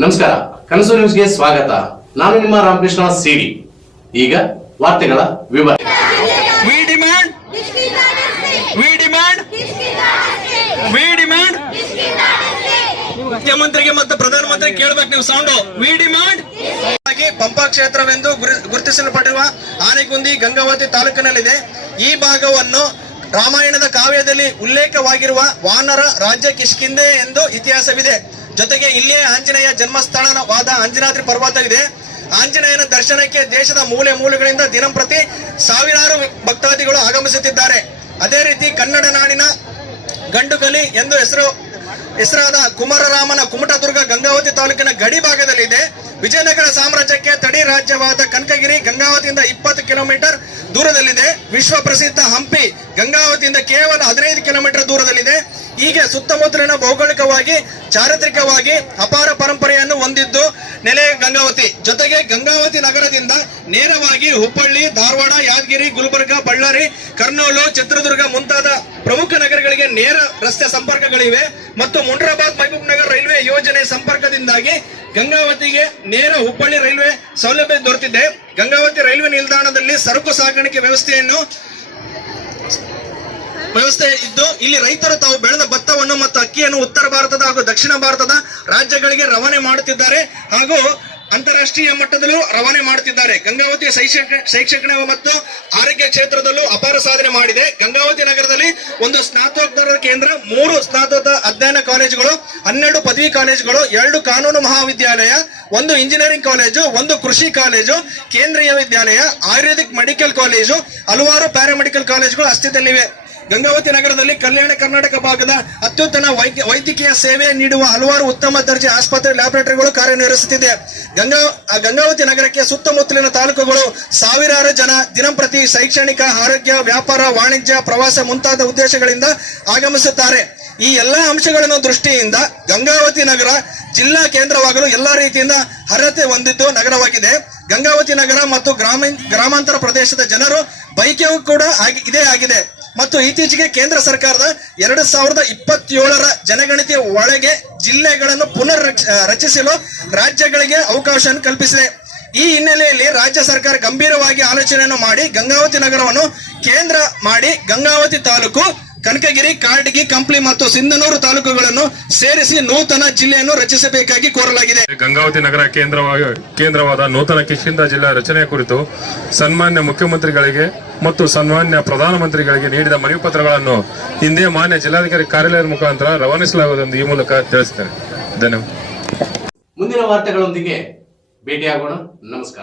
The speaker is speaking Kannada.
ನಮಸ್ಕಾರ, ಕನಸು ನ್ಯೂಸ್ಗೆ ಸ್ವಾಗತ. ನಾನು ನಿಮ್ಮ ರಾಮಕೃಷ್ಣ ಸಿಡಿ ಈಗ ವಾರ್ತೆಗಳ ವಿವರ. ಮುಖ್ಯಮಂತ್ರಿಗೆ ಮತ್ತು ಪ್ರಧಾನಮಂತ್ರಿ ಕೇಳಬೇಕು ನೀವು ಸೌಂಡ್ ವಿ ಡಿಮಾಂಡ್ ಪಂಪಾ ಕ್ಷೇತ್ರವೆಂದು ಗುರು- ಗುರುತಿಸಲ್ಪಟ್ಟಿರುವ ಆನೆಗುಂದಿ ಗಂಗಾವತಿ ತಾಲೂಕಿನಲ್ಲಿದೆ. ಈ ಭಾಗವನ್ನು ರಾಮಾಯಣದ ಕಾವ್ಯದಲ್ಲಿ ಉಲ್ಲೇಖವಾಗಿರುವ ವಾನರ ರಾಜ್ಯ ಕಿಷ್ಕಿಂದೆ ಎಂದು ಇತಿಹಾಸವಿದೆ. ಜೊತೆಗೆ ಇಲ್ಲಿಯೇ ಆಂಜನೇಯ ಜನ್ಮಸ್ಥಾನವಾದ ಅಂಜನಾದ್ರಿ ಪರ್ವತ ಇದೆ ಆಂಜನೇಯನ ದರ್ಶನಕ್ಕೆ ದೇಶದ ಮೂಲೆ ಮೂಲೆಗಳಿಂದ ದಿನಂಪ್ರತಿ ಸಾವಿರಾರು ಭಕ್ತಾದಿಗಳು ಆಗಮಿಸುತ್ತಿದ್ದಾರೆ. ಅದೇ ರೀತಿ ಕನ್ನಡ ನಾಡಿನ ಗಂಡುಕಲಿ ಎಂದು ಹೆಸರು ಹೆಸರಾದ ಕುಮಾರರಾಮನ ಕುಮಟದುರ್ಗ ಗಂಗಾವತಿ ತಾಲೂಕಿನ ಗಡಿ ಭಾಗದಲ್ಲಿದೆ. ವಿಜಯನಗರ ಸಾಮ್ರಾಜ್ಯಕ್ಕೆ ತಡಿ ರಾಜ್ಯವಾದ ಕನಕಗಿರಿ ಗಂಗಾವತಿಯಿಂದ ಇಪ್ಪತ್ತು ಕಿಲೋಮೀಟರ್ ದೂರದಲ್ಲಿದೆ. ವಿಶ್ವ ಪ್ರಸಿದ್ಧ ಹಂಪಿ ಗಂಗಾವತಿಯಿಂದ ಕೇವಲ ಹದಿನೈದು ಕಿಲೋಮೀಟರ್ ಹೀಗೆ ಸುತ್ತಮುತ್ತಲಿನ ಭೌಗೋಳಿಕವಾಗಿ, ಚಾರಿತ್ರಿಕವಾಗಿ ಅಪಾರ ಪರಂಪರೆಯನ್ನು ಹೊಂದಿದ್ದು ನೆಲೆ ಗಂಗಾವತಿ. ಜೊತೆಗೆ ಗಂಗಾವತಿ ನಗರದಿಂದ ನೇರವಾಗಿ ಹುಬ್ಬಳ್ಳಿ, ಧಾರವಾಡ, ಯಾದಗಿರಿ, ಗುಲ್ಬರ್ಗ, ಬಳ್ಳಾರಿ, ಕರ್ನೂಲು, ಚಿತ್ರದುರ್ಗ ಮುಂತಾದ ಪ್ರಮುಖ ನಗರಗಳಿಗೆ ನೇರ ರಸ್ತೆ ಸಂಪರ್ಕಗಳಿವೆ ಮತ್ತು ಮುಂಡ್ರಾಬಾದ್ ಮಹಬೂಬ್ ನಗರ್ ರೈಲ್ವೆ ಯೋಜನೆ ಸಂಪರ್ಕದಿಂದಾಗಿ ಗಂಗಾವತಿಗೆ ನೇರ ಹುಬ್ಬಳ್ಳಿ ರೈಲ್ವೆ ಸೌಲಭ್ಯ ದೊರೆತಿದೆ. ಗಂಗಾವತಿ ರೈಲ್ವೆ ನಿಲ್ದಾಣದಲ್ಲಿ ಸರಕು ಸಾಗಾಣಿಕೆ ವ್ಯವಸ್ಥೆಯನ್ನು ವ್ಯವಸ್ಥೆ ಇದ್ದು, ಇಲ್ಲಿ ರೈತರು ತಾವು ಭತ್ತವನ್ನು ಮತ್ತು ಅಕ್ಕಿಯನ್ನು ಉತ್ತರ ಭಾರತದ ಹಾಗೂ ದಕ್ಷಿಣ ಭಾರತದ ರಾಜ್ಯಗಳಿಗೆ ರವಾನೆ ಮಾಡುತ್ತಿದ್ದಾರೆ ಹಾಗೂ ಅಂತಾರಾಷ್ಟ್ರೀಯ ಮಟ್ಟದಲ್ಲೂ ರವಾನೆ ಮಾಡುತ್ತಿದ್ದಾರೆ. ಗಂಗಾವತಿಯ ಶೈಕ್ಷಣಿಕ ಮತ್ತು ಆರೋಗ್ಯ ಕ್ಷೇತ್ರದಲ್ಲೂ ಅಪಾರ ಸಾಧನೆ ಮಾಡಿದೆ. ಗಂಗಾವತಿ ನಗರದಲ್ಲಿ ಒಂದು ಸ್ನಾತಕೋತ್ತರ ಕೇಂದ್ರ, ಮೂರು ಸ್ನಾತಕ ಅಧ್ಯಯನ ಕಾಲೇಜುಗಳು, ಹನ್ನೆರಡು ಪದವಿ ಕಾಲೇಜುಗಳು, ಎರಡು ಕಾನೂನು ಮಹಾವಿದ್ಯಾಲಯ, ಒಂದು ಇಂಜಿನಿಯರಿಂಗ್ ಕಾಲೇಜು, ಒಂದು ಕೃಷಿ college, Kendriya Vidyalaya, ayurvedic medical college, ಹಲವಾರು ಪ್ಯಾರಾಮೆಡಿಕಲ್ ಕಾಲೇಜುಗಳು ಅಸ್ತಿತ್ವದಲ್ಲಿವೆ. ಗಂಗಾವತಿ ನಗರದಲ್ಲಿ ಕಲ್ಯಾಣ ಕರ್ನಾಟಕ ಭಾಗದ ಅತ್ಯುತ್ತಮ ವೈದ್ಯ ವೈದ್ಯಕೀಯ ಸೇವೆ ನೀಡುವ ಹಲವಾರು ಉತ್ತಮ ದರ್ಜೆ ಆಸ್ಪತ್ರೆ ಲ್ಯಾಬೊರೇಟರಿಗಳು ಕಾರ್ಯನಿರ್ವಹಿಸುತ್ತಿದೆ. ಗಂಗಾ ಗಂಗಾವತಿ ನಗರಕ್ಕೆ ಸುತ್ತಮುತ್ತಲಿನ ತಾಲೂಕುಗಳು ಸಾವಿರಾರು ಜನ ದಿನಂಪ್ರತಿ ಶೈಕ್ಷಣಿಕ, ಆರೋಗ್ಯ, ವ್ಯಾಪಾರ, ವಾಣಿಜ್ಯ, ಪ್ರವಾಸ ಮುಂತಾದ ಉದ್ದೇಶಗಳಿಂದ ಆಗಮಿಸುತ್ತಾರೆ. ಈ ಎಲ್ಲಾ ಅಂಶಗಳನ್ನು ದೃಷ್ಟಿಯಿಂದ ಗಂಗಾವತಿ ನಗರ ಜಿಲ್ಲಾ ಕೇಂದ್ರವಾಗಲು ಎಲ್ಲಾ ರೀತಿಯಿಂದ ಅರ್ಹತೆ ಹೊಂದಿದ್ದು ನಗರವಾಗಿದೆ. ಗಂಗಾವತಿ ನಗರ ಮತ್ತು ಗ್ರಾಮೀಣ ಗ್ರಾಮಾಂತರ ಪ್ರದೇಶದ ಜನರು ಬೈಕೆಯೂ ಕೂಡ ಆಗಿ- ಇದೇ ಆಗಿದೆ. ಮತ್ತು ಇತ್ತೀಚೆಗೆ ಕೇಂದ್ರ ಸರ್ಕಾರದ ಎರಡು ಸಾವಿರದ ಇಪ್ಪತ್ತೇಳರ ಜನಗಣತಿಯ ಒಳಗೆ ಜಿಲ್ಲೆಗಳನ್ನು ಪುನರ್ ರಚ- ರಚಿಸಲು ರಾಜ್ಯಗಳಿಗೆ ಅವಕಾಶವನ್ನು ಕಲ್ಪಿಸಿದೆ. ಈ ಹಿನ್ನೆಲೆಯಲ್ಲಿ ರಾಜ್ಯ ಸರ್ಕಾರ ಗಂಭೀರವಾಗಿ ಆಲೋಚನೆಯನ್ನು ಮಾಡಿ ಗಂಗಾವತಿ ನಗರವನ್ನು ಕೇಂದ್ರ ಮಾಡಿ ಗಂಗಾವತಿ ತಾಲೂಕು ಕನಕಗಿರಿ ಕಾಡಗಿ ಕಂಪ್ಲಿ ಮತ್ತು ಸಿಂಧನೂರು ತಾಲೂಕುಗಳನ್ನು ಸೇರಿಸಿ ನೂತನ ಜಿಲ್ಲೆಯನ್ನು ರಚಿಸಬೇಕಾಗಿ ಕೋರಲಾಗಿದೆ. ಗಂಗಾವತಿ ನಗರ ಕೇಂದ್ರವಾಗಿ ಕೇಂದ್ರವಾದ ನೂತನ ಕಿಷ್ಕಿಂದ ಜಿಲ್ಲಾ ರಚನೆ ಕುರಿತು ಸನ್ಮಾನ್ಯ ಮುಖ್ಯಮಂತ್ರಿಗಳಿಗೆ ಮತ್ತು ಸನ್ಮಾನ್ಯ ಪ್ರಧಾನಮಂತ್ರಿಗಳಿಗೆ ನೀಡಿದ ಮನವಿ ಪತ್ರಗಳನ್ನು ಹಿಂದೆ ಮಾನ್ಯ ಜಿಲ್ಲಾಧಿಕಾರಿ ಕಾರ್ಯಾಲಯದ ಮುಖಾಂತರ ರವಾನಿಸಲಾಗುವುದೆಂದು ಈ ಮೂಲಕ ತಿಳಿಸುತ್ತೇನೆ. ಧನ್ಯವಾದ. ಮುಂದಿನ ವಾರ್ತೆಗಳೊಂದಿಗೆ ಭೇಟಿಯಾಗೋಣ. ನಮಸ್ಕಾರ.